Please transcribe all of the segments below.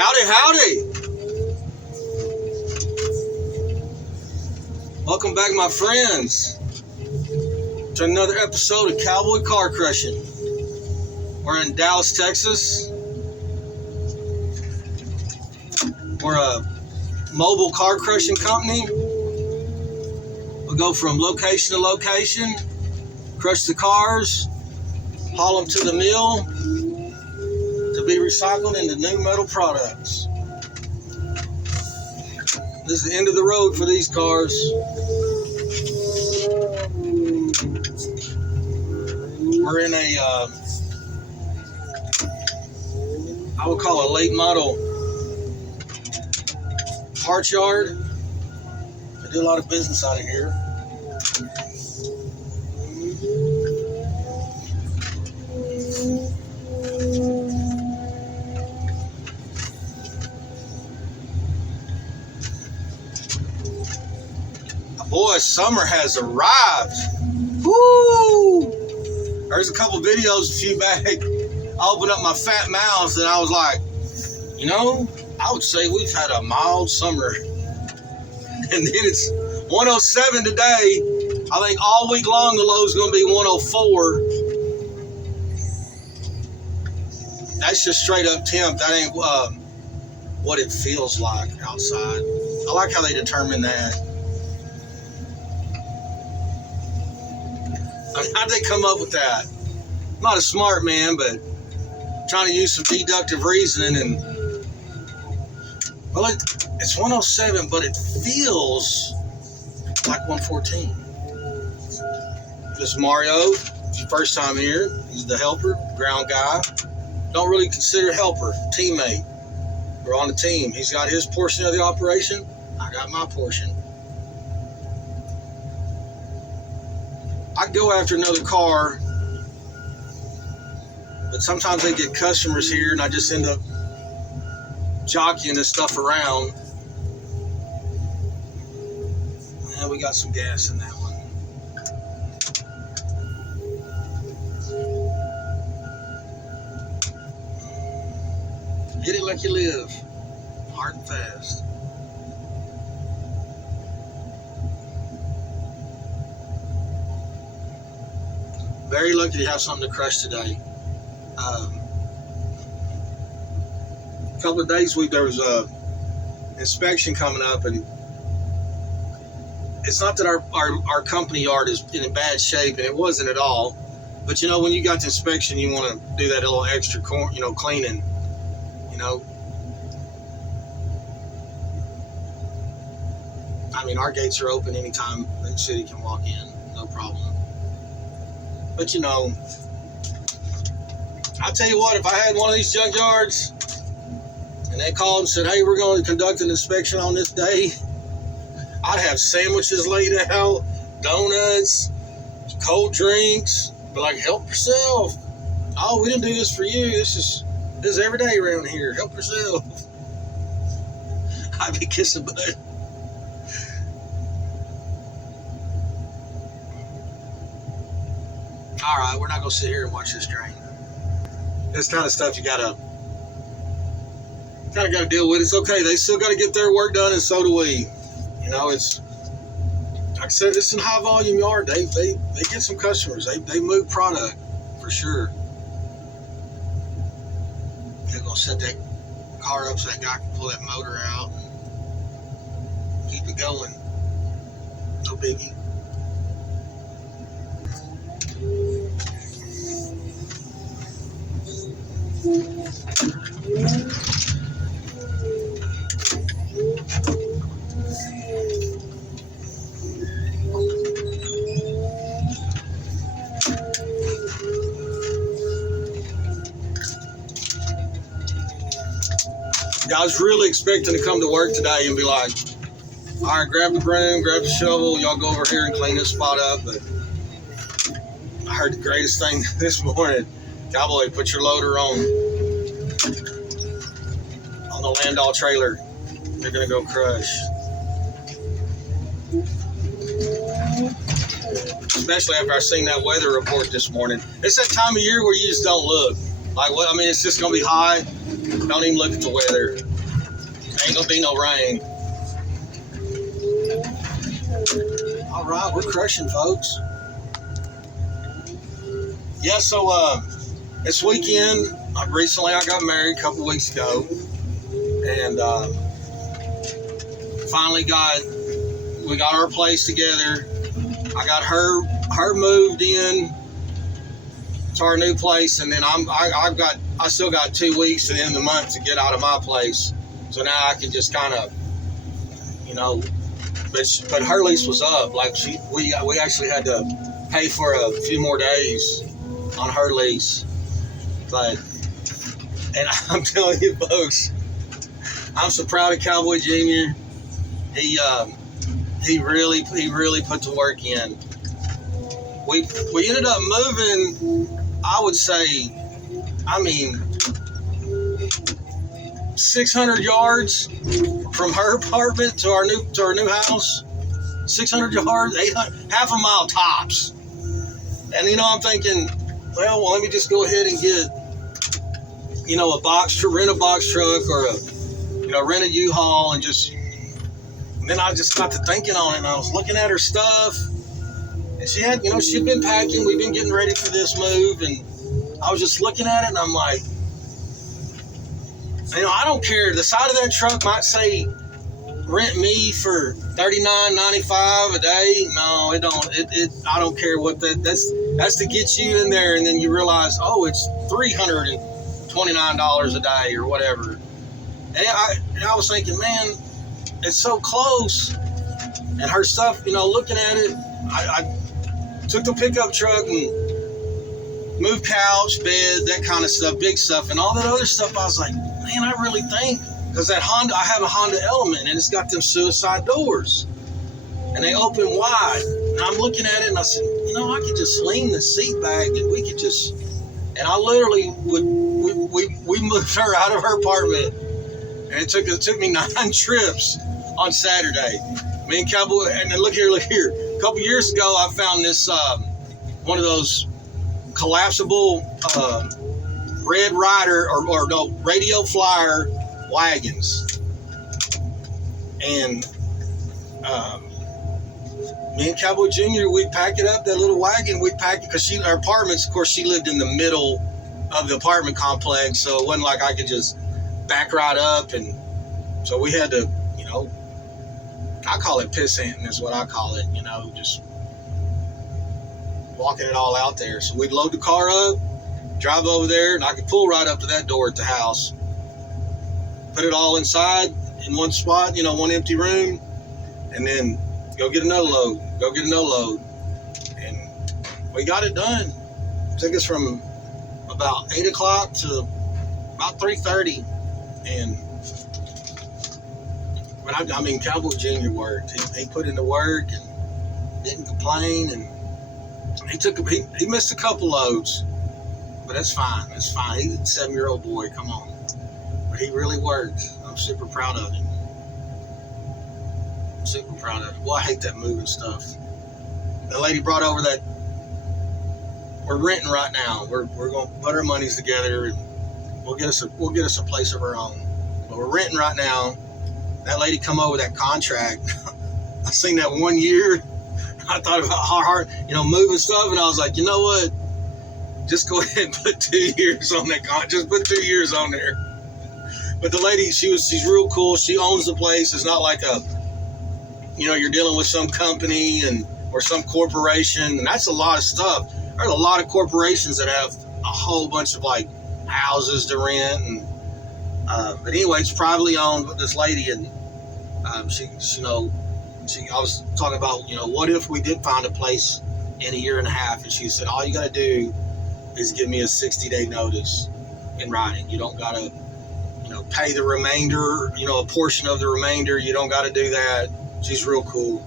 Howdy, howdy. Welcome back, my friends, to another episode of Cowboy Car Crushing. We're in Dallas, Texas. We're a mobile car crushing company. We go from location to location, crush the cars, haul them to the mill to be recycled into new metal products. This is the end of the road for these cars. We're in a, I would call a late model parts yard. I do a lot of business out of here. Boy, summer has arrived. Woo! There's a couple videos a few back. I opened up my fat mouth and I was like, you know, I would say we've had a mild summer. And then it's 107 today. I think all week long the low's going to be 104. That's just straight up temp. That ain't what it feels like outside. I like how they determine that. How'd they come up with that? I'm not a smart man, but trying to use some deductive reasoning and, well, it's 107, but it feels like 114. This is Mario. It's your first time here. He's the helper, ground guy. Don't really consider helper, teammate. We're on the team. He's got his portion of the operation. I got my portion. I go after another car, but sometimes they get customers here and I just end up jockeying this stuff around. And we got some gas in that one. Hit it like you live, hard and fast. Very lucky to have something to crush today. A couple of days there was a inspection coming up, and it's not that our company yard is in bad shape, and it wasn't at all. But you know, when you got the inspection, you want to do that little extra, cleaning. I mean, our gates are open anytime the city can walk in, no problem. But you know, I tell you what, if I had one of these junkyards and they called and said, hey, we're going to conduct an inspection on this day, I'd have sandwiches laid out, donuts, cold drinks, be like, help yourself. Oh, we didn't do this for you. This is every day around here. Help yourself. I'd be kissing butt. All right, we're not going to sit here and watch this drain. This kind of stuff you kind of got to deal with. It's okay. They still got to get their work done, and so do we. You know, it's like I said, it's a high volume yard. They get some customers. They move product for sure. They're going to set that car up so that guy can pull that motor out and keep it going. No biggie. I was really expecting to come to work today and be like, all right, grab the broom, grab the shovel, y'all go over here and clean this spot up. But I heard the greatest thing this morning. Cowboy, put your loader on the Landau trailer. They're gonna go crush. Especially after I seen that weather report this morning. It's that time of year where you just don't look. Like, what? I mean, it's just gonna be high. Don't even look at the weather. Ain't gonna be no rain. All right, we're crushing, folks. Yeah, so this weekend, recently I got married a couple weeks ago, and finally we got our place together. I got her moved in to our new place, and then I still got 2 weeks to the end of the month to get out of my place. So now I can just kind of, but her lease was up. Like we actually had to pay for a few more days on her lease. And I'm telling you, folks, I'm so proud of Cowboy Jr. He really put the work in. We ended up moving, I would say, 600 yards from her apartment to our new house. 600 yards, 800, half a mile tops. And I'm thinking, well, let me just go ahead and get, rent a box truck or rent a U-Haul and then I just got to thinking on it, and I was looking at her stuff, and she had, she'd been packing. We've been getting ready for this move, and I was just looking at it, and I'm like, I don't care. The side of that truck might say rent me for $39.95 a day. No, it don't. I don't care what that's to get you in there, and then you realize, oh, it's $329 a day or whatever. And I was thinking, man, it's so close. And her stuff, looking at it, I took the pickup truck and moved couch, bed, that kind of stuff, big stuff, and all that other stuff. I was like, man, I really think, because that Honda, I have a Honda Element, and it's got them suicide doors, and they open wide. And I'm looking at it, and I said, I could just lean the seat back, and we could just, and I literally we moved her out of her apartment, and it took me 9 trips on Saturday. Me and Cowboy, and then look here. A couple years ago, I found this one of those collapsible Red Ryder or no Radio Flyer wagons, and me and Cowboy Jr. we'd pack it up, that little wagon. We'd pack it because our apartments, of course, she lived in the middle of the apartment complex, so it wasn't like I could just back right up, and so we had to, I call it pissanting is what I call it, just walking it all out there. So we'd load the car up, drive over there, and I could pull right up to that door at the house, put it all inside in one spot, one empty room, and then go get another load, and we got it done. It took us from about 8 o'clock to about 3:30, but Cowboy Jr. worked. He put in the work and didn't complain, and he missed a couple loads, but that's fine. He's a 7-year-old boy. Come on, but he really worked. I'm super proud of him. Well, I hate that moving stuff. The lady brought over that. We're renting right now. We're gonna put our monies together, and we'll get us a place of our own. But we're renting right now. That lady come over with that contract. I seen that 1 year. I thought about how hard, moving stuff, and I was like, you know what? Just go ahead and put 2 years on that contract. Just put 2 years on there. But the lady, she's real cool. She owns the place. It's not like you're dealing with some company or some corporation, and that's a lot of stuff. There's a lot of corporations that have a whole bunch of houses to rent, and but anyway, it's privately owned. But this lady, and I was talking about, what if we did find a place in a year and a half, and she said, all you got to do is give me a 60-day notice in writing. You don't got to, pay the remainder, a portion of the remainder. You don't got to do that. She's real cool,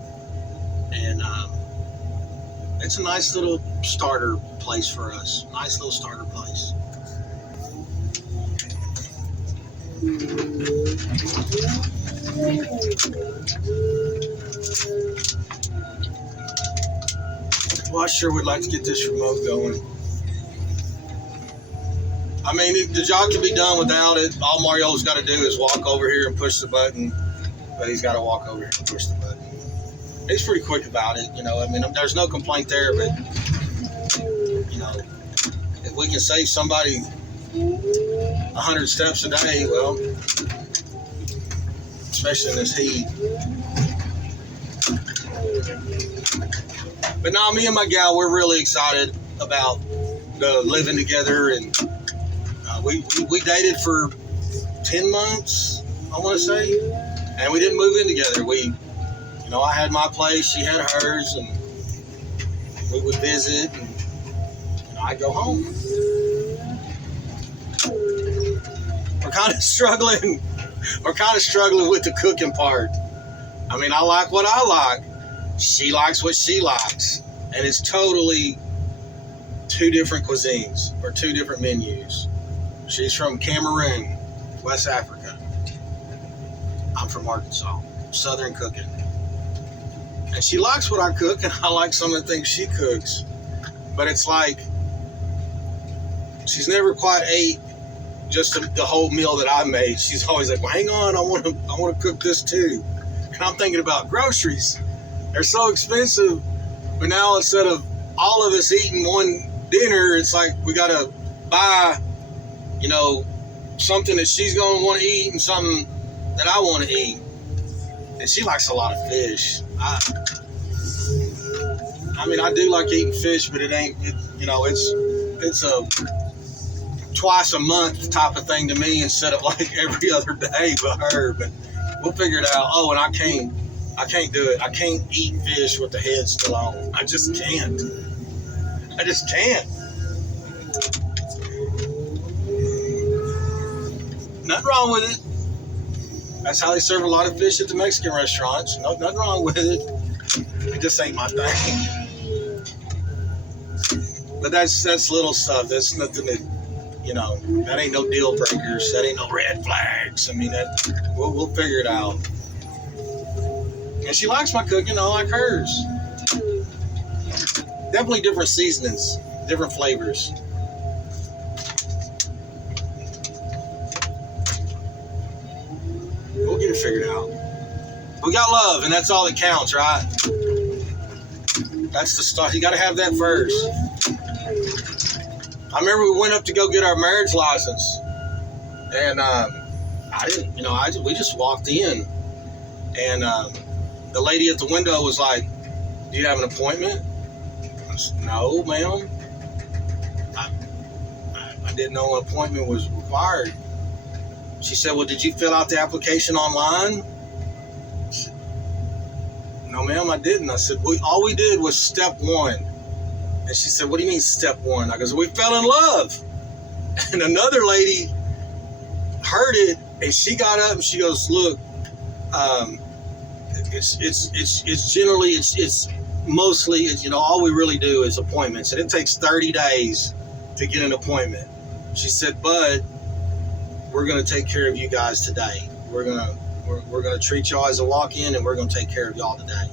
and it's a nice little starter place for us. Nice little starter place. Well, I sure would like to get this remote going. I mean, the job can be done without it. All Mario's got to do is walk over here and push the button, but he's got to walk over here and push the button. He's pretty quick about it, you know. I mean, there's no complaint there, but, you know, if we can save somebody 100 steps a day, well, especially in this heat. But now, me and my gal, we're really excited about living together, and we dated for 10 months, I want to say, and we didn't move in together. You know, I had my place, she had hers, and we would visit, and you know, I'd go home. We're kind of struggling with the cooking part. I mean, I like what I like. She likes what she likes. And it's totally two different cuisines or two different menus. She's from Cameroon, West Africa. I'm from Arkansas, Southern cooking. And she likes what I cook, and I like some of the things she cooks. But it's like, she's never quite ate just the whole meal that I made. She's always like, well, hang on, I want to cook this too. And I'm thinking about groceries. They're so expensive. But now instead of all of us eating one dinner, it's like we got to buy, you know, something that she's going to want to eat and something that I want to eat. And she likes a lot of fish. I mean, I do like eating fish, but it's a twice a month type of thing to me instead of like every other day with her. But we'll figure it out. Oh, and I can't do it. I can't eat fish with the head still on. I just can't. I just can't. Nothing wrong with it. That's how they serve a lot of fish at the Mexican restaurants. Nothing wrong with it. It just ain't my thing. But that's little stuff. That's nothing that, you know, that ain't no deal breakers. That ain't no red flags. I mean, we'll figure it out. And she likes my cooking. I like hers. Definitely different seasonings, different flavors. We'll get it figured out. We got love, and that's all that counts, right? That's the start. You got to have that first. I remember we went up to go get our marriage license, and we just walked in, and the lady at the window was like, "Do you have an appointment?" I said, "No, ma'am. I didn't know an appointment was required." She said, "Well, did you fill out the application online?" I said, "No, ma'am, I didn't." I said, all we did was step one. And she said, "What do you mean step one?" I goes, "We fell in love." And another lady heard it, and she got up and she goes, "Look, it's mostly, you know, all we really do is appointments, and it takes 30 days to get an appointment." She said, "But we're going to take care of you guys today. We're gonna treat y'all as a walk-in, and we're gonna take care of y'all today."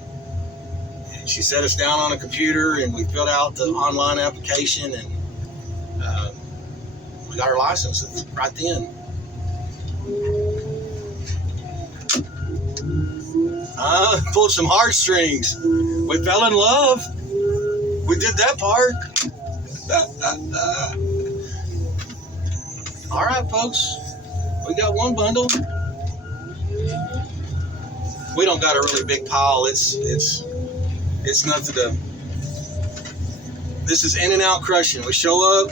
And she set us down on a computer, and we filled out the online application, and we got our license right then. Pulled some heartstrings. We fell in love. We did that part. All right, folks. We got one bundle. We don't got a really big pile. It's nothing to. This is in and out crushing. We show up,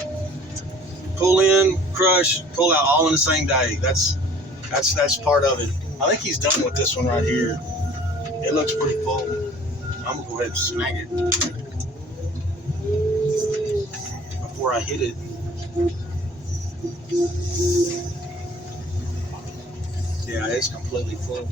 pull in, crush, pull out, all in the same day. That's part of it. I think he's done with this one right here. It looks pretty full. I'm gonna go ahead and smack it before I hit it. Yeah, it's completely full.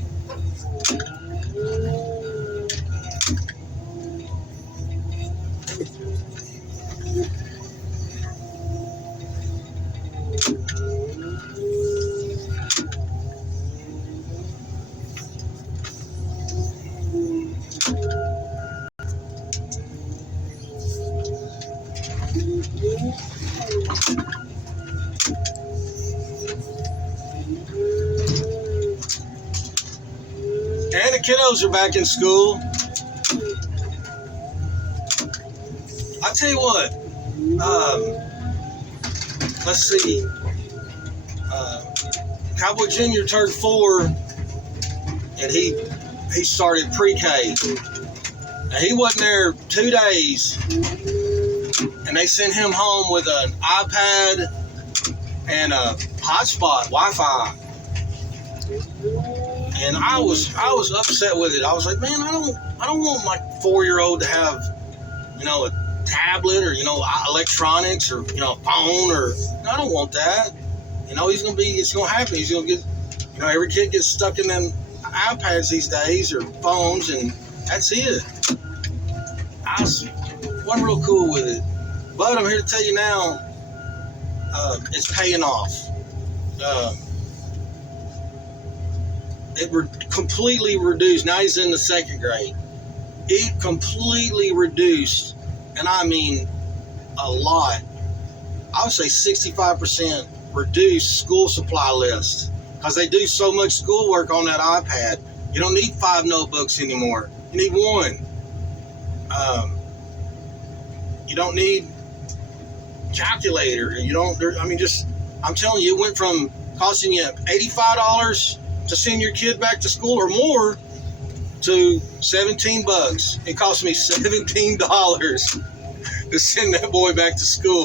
the kiddos are back in school. I tell you what, let's see. Cowboy Jr. turned 4, and he started pre-K. Now, he wasn't there 2 days, and they sent him home with an iPad and a hotspot, Wi-Fi. And I was upset with it. I was like, man, I don't want my 4-year-old to have, a tablet or, electronics or, a phone or, I don't want that. It's going to happen. He's going to get, every kid gets stuck in them iPads these days or phones, and that's it. I wasn't real cool with it. But I'm here to tell you now, it's paying off. It completely reduced. Now he's in the 2nd grade. It completely reduced, and I mean a lot. I would say 65% reduced school supply list because they do so much schoolwork on that iPad. You don't need 5 notebooks anymore. You need 1. You don't need calculator. I'm telling you, it went from costing you $85 to send your kid back to school or more to $17. It cost me $17 to send that boy back to school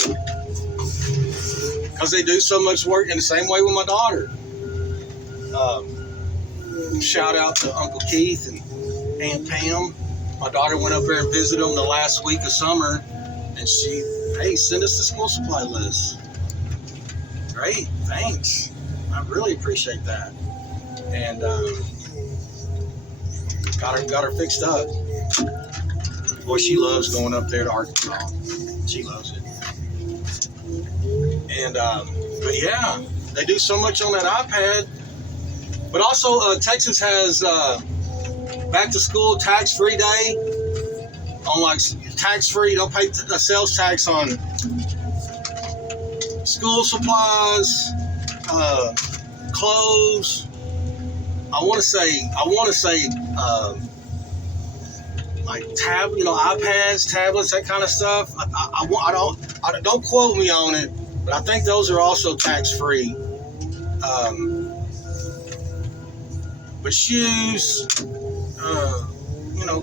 because they do so much work. In the same way with my daughter. Shout out to Uncle Keith and Aunt Pam. My daughter went up there and visited them the last week of summer, and send us the school supply list. Great, thanks. I really appreciate that. And got her fixed up. Boy, she loves going up there to Arkansas. She loves it. And but yeah, they do so much on that iPad. But also, Texas has back to school tax-free day on tax-free. Don't pay a sales tax on school supplies, clothes. I want to say like iPads, tablets, that kind of stuff. Don't quote me on it, but I think those are also tax-free. But shoes,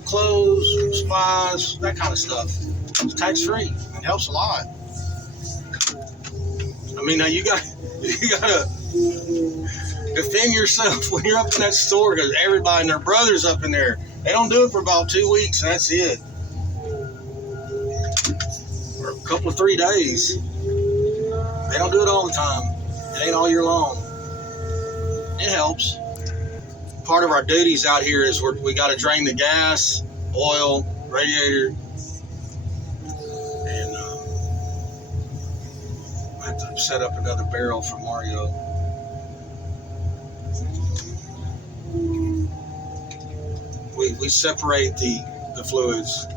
clothes, supplies, that kind of stuff, it's tax-free. It helps a lot. I mean, now you gotta defend yourself when you're up in that store because everybody and their brother's up in there. They don't do it for about 2 weeks and that's it. Or a couple of 3 days. They don't do it all the time. It ain't all year long. It helps. Part of our duties out here is we got to drain the gas, oil, radiator, and I have to set up another barrel for Mario. We separate the fluids.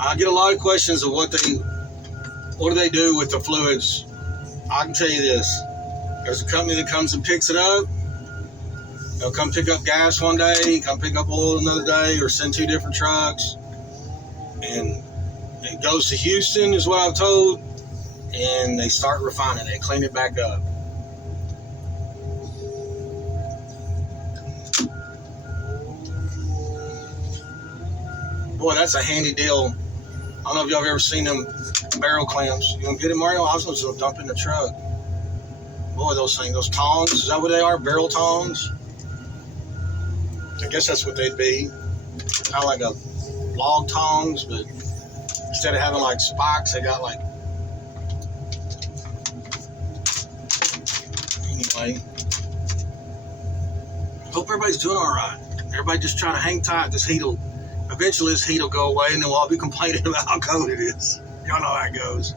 I get a lot of questions of what do they do with the fluids. I can tell you this. There's a company that comes and picks it up. They'll come pick up gas one day, come pick up oil another day, or send 2 different trucks. And it goes to Houston, is what I've told, and they start refining it. They clean it back up. Boy, that's a handy deal. I don't know if y'all have ever seen them barrel clamps. You want to get it, Mario? I was going to dump in the truck. Boy, those things, those tongs, is that what they are? Barrel tongs? I guess that's what they'd be. Kind of like a log tongs, but instead of having like spikes, they got like... Anyway. Hope everybody's doing all right. Everybody just trying to hang tight. Eventually this heat will go away and then we'll all be complaining about how cold it is. Y'all know how it goes.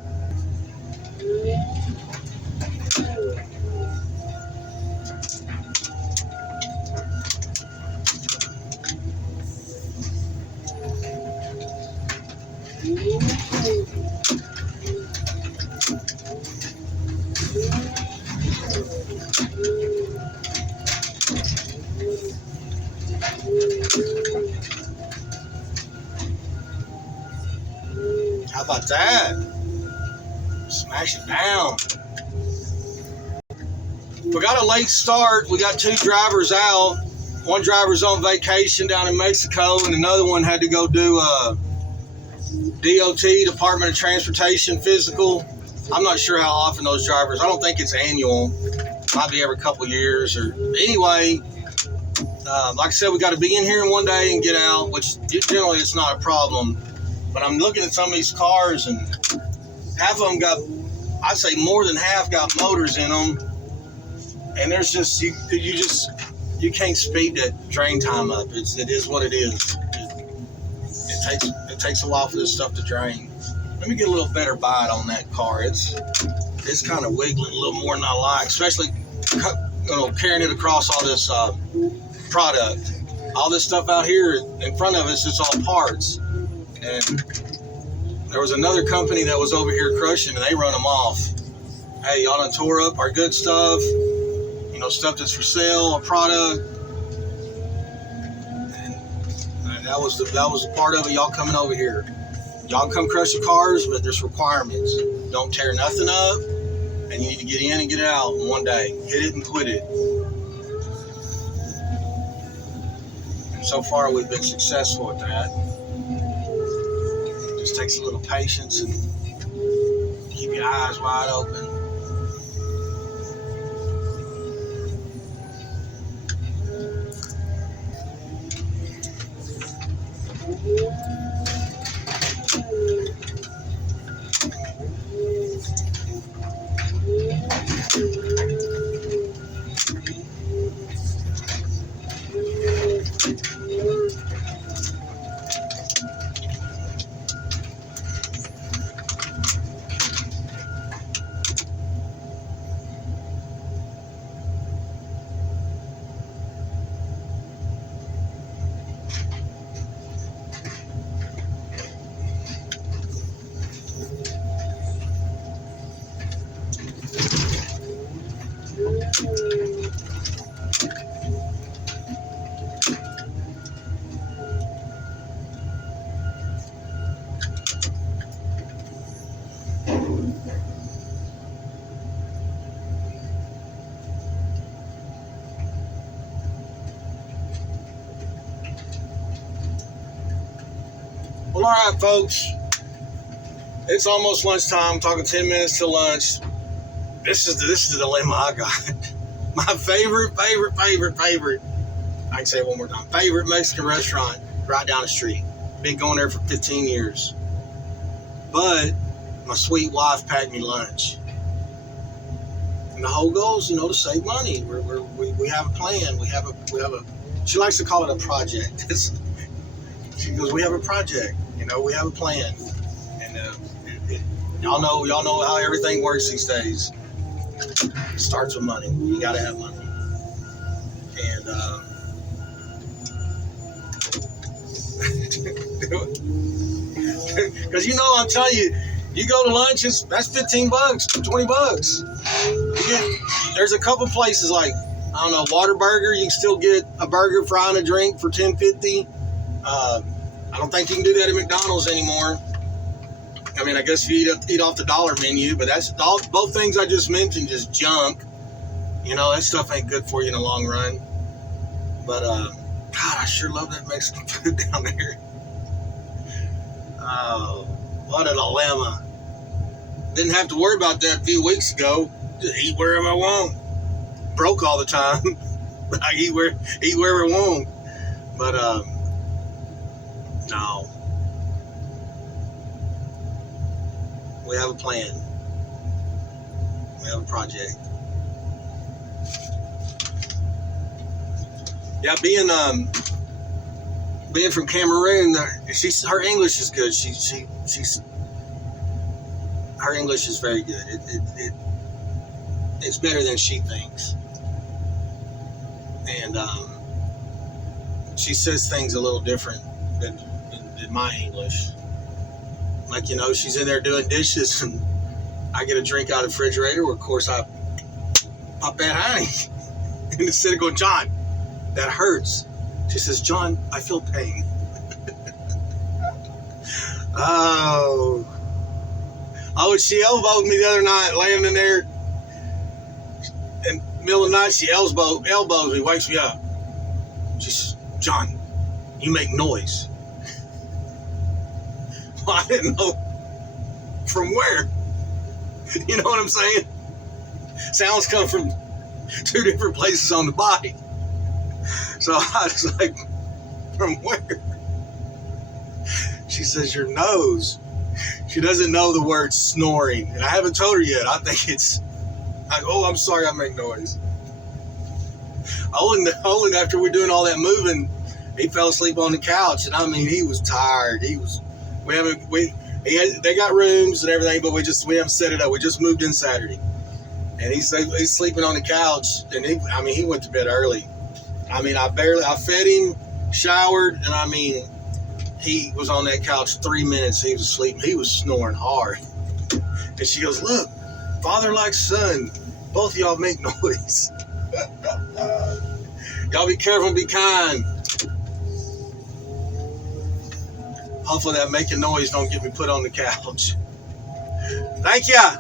that? Smash it down. We got a late start. We got 2 drivers out. One driver's on vacation down in Mexico, and another one had to go do a DOT, Department of Transportation physical. I'm not sure how often those drivers, I don't think it's annual. Might be every couple years. Or anyway, like I said, we got to be in here in one day and get out, which generally it's not a problem. But I'm looking at some of these cars, and half of them got, I'd say more than half got motors in them. And there's just, you can't speed that drain time up. It is what it is. It takes a while for this stuff to drain. Let me get a little better bite on that car. It's kind of wiggling a little more than I like, especially carrying it across all this product. All this stuff out here in front of us, it's all parts. And there was another company that was over here crushing, and they run them off. Hey, y'all done tore up our good stuff. Stuff that's for sale, a product. And that was the part of it. Y'all coming over here. Y'all come crush the cars, but there's requirements. Don't tear nothing up, and you need to get in and get out in one day. Hit it and quit it. And so far, we've been successful at that. It just takes a little patience and keep your eyes wide open. Well, all right, folks. It's almost lunchtime. I'm talking 10 minutes to lunch. This is the dilemma I got. My favorite, I can say it one more time, favorite Mexican restaurant right down the street. Been going there for 15 years. But my sweet wife packed me lunch. And the whole goal is, to save money. We have a plan. We have a. She likes to call it a project. She goes, we have a project. We have a plan. And y'all know how everything works these days. It starts with money. You got to have money. And because I'm telling you, you go to lunch, that's $15, $20. There's a couple places like, I don't know, Whataburger. You can still get a burger, fry, and a drink for $10.50. I don't think you can do that at McDonald's anymore. I mean, I guess if you eat off the dollar menu, but that's both things I just mentioned, just junk. That stuff ain't good for you in the long run. But, God, I sure love that Mexican food down there. Oh, what a dilemma. Didn't have to worry about that a few weeks ago. Just eat wherever I want. Broke all the time. But I eat wherever I want. But, no. We have a plan. We have a project. Yeah, being from Cameroon, her English is good. Her English is very good. It's better than she thinks. And she says things a little different than my English. Like, she's in there doing dishes, and I get a drink out of the refrigerator, where, of course, I pop that honey. And instead of going, John, that hurts, she says, John, I feel pain. Oh, Oh, she elbowed me the other night, laying in there. In the middle of the night, she elbows me, wakes me up. She says, John, you make noise. Well, I didn't know from where. You know what I'm saying? Sounds come from 2 different places on the body. So I was like, from where? She says, your nose. She doesn't know the word snoring. And I haven't told her yet. I think it's, oh, I'm sorry I make noise. Olin, after we're doing all that moving, he fell asleep on the couch. And I mean, he was tired. They got rooms and everything, but we haven't set it up. We just moved in Saturday. And he's sleeping on the couch. And he went to bed early. I mean, I fed him, showered, and I mean, he was on that couch 3 minutes. He was asleep. He was snoring hard. And she goes, look, father like son, both of y'all make noise. Y'all be careful and be kind. Hopefully that making noise don't get me put on the couch. Thank ya.